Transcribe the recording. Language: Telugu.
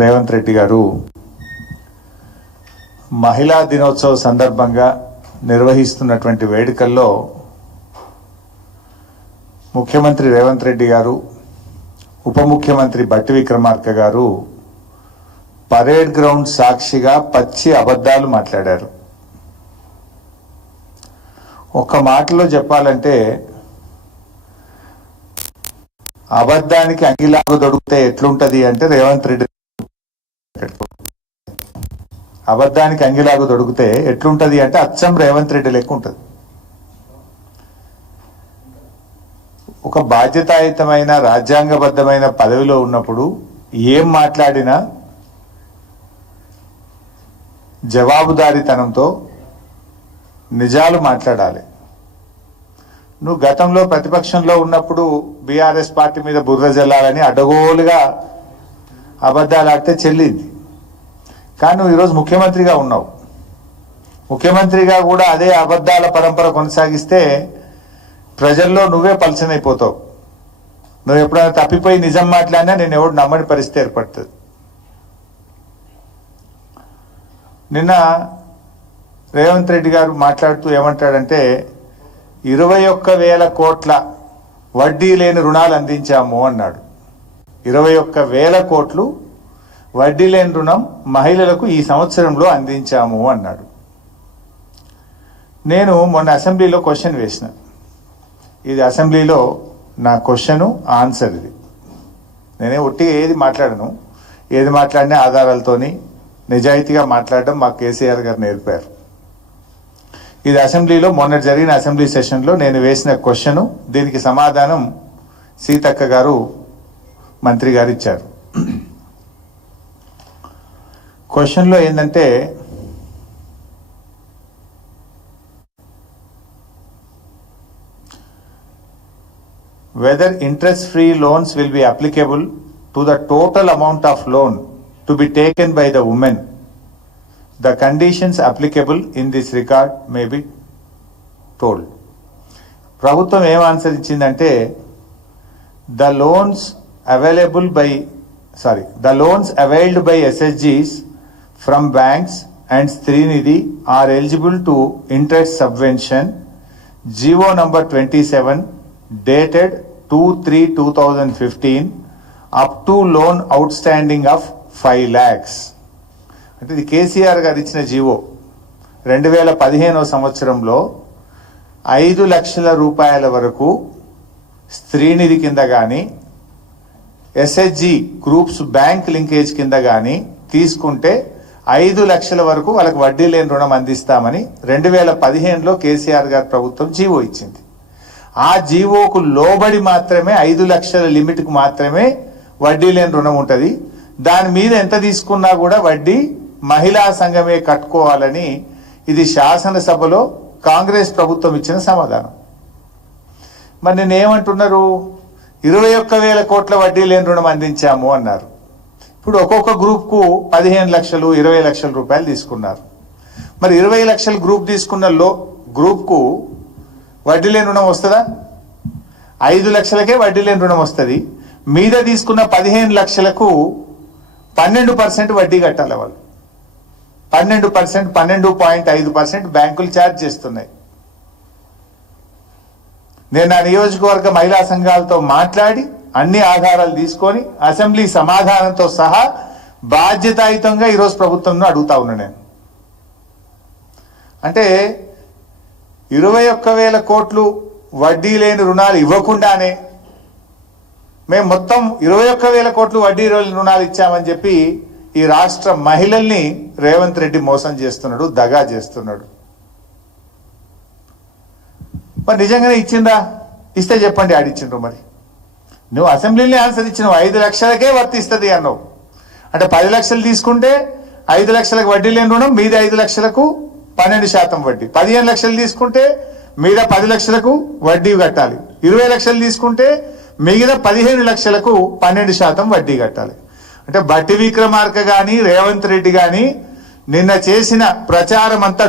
రేవంత్ రెడ్డి గారు మహిళా దినోత్సవ సందర్భంగా నిర్వహిస్తున్నటువంటి వేడుకల్లో ముఖ్యమంత్రి రేవంత్ రెడ్డి గారు, ఉప ముఖ్యమంత్రి బట్టి విక్రమార్క గారు పరేడ్ గ్రౌండ్ సాక్షిగా పచ్చి అబద్ధాలు మాట్లాడారు. ఒక్క మాటలో చెప్పాలంటే, అబద్ధానికి అంగిలాగు దొరికితే ఎట్లుంటది అంటే రేవంత్ రెడ్డి, అబద్ధానికి అంగిలాగు దొరికితే ఎట్లుంటది అంటే అచ్చం రేవంత్ రెడ్డి లెక్క ఉంటుంది. ఒక బాధ్యతాయుతమైన రాజ్యాంగబద్ధమైన పదవిలో ఉన్నప్పుడు ఏం మాట్లాడినా జవాబుదారీతనంతో నిజాలు మాట్లాడాలి. నువ్వు గతంలో ప్రతిపక్షంలో ఉన్నప్పుడు బీఆర్ఎస్ పార్టీ మీద బుర్ర జల్లాలని అడ్డగోలుగా అబద్ధాలు ఆడితే చెల్లింది. కానీ నువ్వు ఈరోజు ముఖ్యమంత్రిగా ఉన్నావు. ముఖ్యమంత్రిగా కూడా అదే అబద్ధాల పరంపర కొనసాగిస్తే ప్రజల్లో నువ్వే పలచనైపోతావు. నువ్వు ఎప్పుడైనా తప్పిపోయి నిజం మాట్లాడినా నేను ఎవడు నమ్మని పరిస్థితి ఏర్పడుతుంది. నిన్న రేవంత్ రెడ్డి గారు మాట్లాడుతూ ఏమంటాడంటే 21,000 కోట్ల వడ్డీ లేని రుణాలు అందించాము అన్నాడు. 21,000 కోట్లు వడ్డీ లేని రుణం మహిళలకు ఈ సంవత్సరంలో అందించాము అన్నాడు. నేను మొన్న అసెంబ్లీలో క్వశ్చన్ వేసిన. ఇది అసెంబ్లీలో నా క్వశ్చను ఆన్సర్. ఇది నేనే ఒట్టిగా ఏది మాట్లాడను. ఏది మాట్లాడినా ఆధారాలతోని నిజాయితీగా మాట్లాడడం మా కేసీఆర్ గారు నేర్పారు. ఇది అసెంబ్లీలో మొన్న జరిగిన అసెంబ్లీ సెషన్లో నేను వేసిన క్వశ్చను. దీనికి సమాధానం సీతక్క గారు, మంత్రి గారు ఇచ్చారు. క్వశ్చన్లో ఏంటంటే, whether interest-free loans will be applicable to the total amount of loan to be taken by the women. The conditions applicable in this regard may be told. ప్రభుత్వం ఏం ఆన్సర్ ఇచ్చిందంటే, the loans availed by SHGs from banks and Srinidhi are eligible to interest subvention. GO number 27 dated 2/3/2015 up to loan outstanding of 5 lakhs. అంటే ఇది కేసీఆర్ గారు ఇచ్చిన జీవో. 2015వ సంవత్సరంలో 5 లక్షల రూపాయల వరకు స్త్రీనిధి కింద కానీ ఎస్హెచ్జి గ్రూప్స్ బ్యాంక్ లింకేజ్ కింద కానీ తీసుకుంటే 5 లక్షల వరకు వాళ్ళకి వడ్డీ లేని రుణం అందిస్తామని 2015లో కేసీఆర్ గారి ప్రభుత్వం జీవో ఇచ్చింది. ఆ జీవోకు లోబడి మాత్రమే 5 లక్షల లిమిట్కు మాత్రమే వడ్డీ లేని రుణం ఉంటుంది. దాని మీద ఎంత తీసుకున్నా కూడా వడ్డీ మహిళా సంఘమే కట్టుకోవాలని ఇది శాసనసభలో కాంగ్రెస్ ప్రభుత్వం ఇచ్చిన సమాధానం. మరి నేనేమంటున్నారు, 21,000 కోట్ల వడ్డీ లేని రుణం అందించాము అన్నారు. ఇప్పుడు ఒక్కొక్క గ్రూప్కు 15 లక్షలు 20 లక్షల రూపాయలు తీసుకున్నారు. మరి 20 లక్షల గ్రూప్ తీసుకున్న గ్రూప్కు వడ్డీ లేని రుణం వస్తుందా? 5 లక్షలకే వడ్డీ లేని రుణం వస్తుంది. మీద తీసుకున్న 15 లక్షలకు 12% వడ్డీ కట్టాలి. వాళ్ళు 12%, 12.5% బ్యాంకులు ఛార్జ్ చేస్తున్నాయి. నేను నా నియోజకవర్గ మహిళా సంఘాలతో మాట్లాడి అన్ని ఆధారాలు తీసుకొని అసెంబ్లీ సమాధానంతో సహా బాధ్యతాయుతంగా ఈరోజు ప్రభుత్వంలో అడుగుతా ఉన్నా నేను. అంటే 21,000 కోట్లు వడ్డీ లేని రుణాలు ఇవ్వకుండానే మేము మొత్తం 21,000 కోట్లు వడ్డీ లేని రుణాలు ఇచ్చామని చెప్పి ఈ రాష్ట్ర మహిళల్ని రేవంత్ రెడ్డి మోసం చేస్తున్నాడు, దగా చేస్తున్నాడు. మరి నిజంగానే ఇచ్చిందా? ఇస్తే చెప్పండి, ఆడిచ్చిండ్రు. మరి నువ్వు అసెంబ్లీలో ఆన్సర్ ఇచ్చినావు, 5 లక్షలకే వర్తిస్తుంది అన్నావు. అంటే 10 లక్షలు తీసుకుంటే 5 లక్షలకు వడ్డీ లేని రుణం, మీద 5 లక్షలకు 12% వడ్డీ. 15 లక్షలు తీసుకుంటే మీద 10 లక్షలకు వడ్డీ కట్టాలి. 20 లక్షలు తీసుకుంటే మిగతా 15 లక్షలకు 12% వడ్డీ కట్టాలి. అంటే బట్టి విక్రమార్క కానీ రేవంత్ రెడ్డి కానీ నిన్న చేసిన ప్రచారం అంతా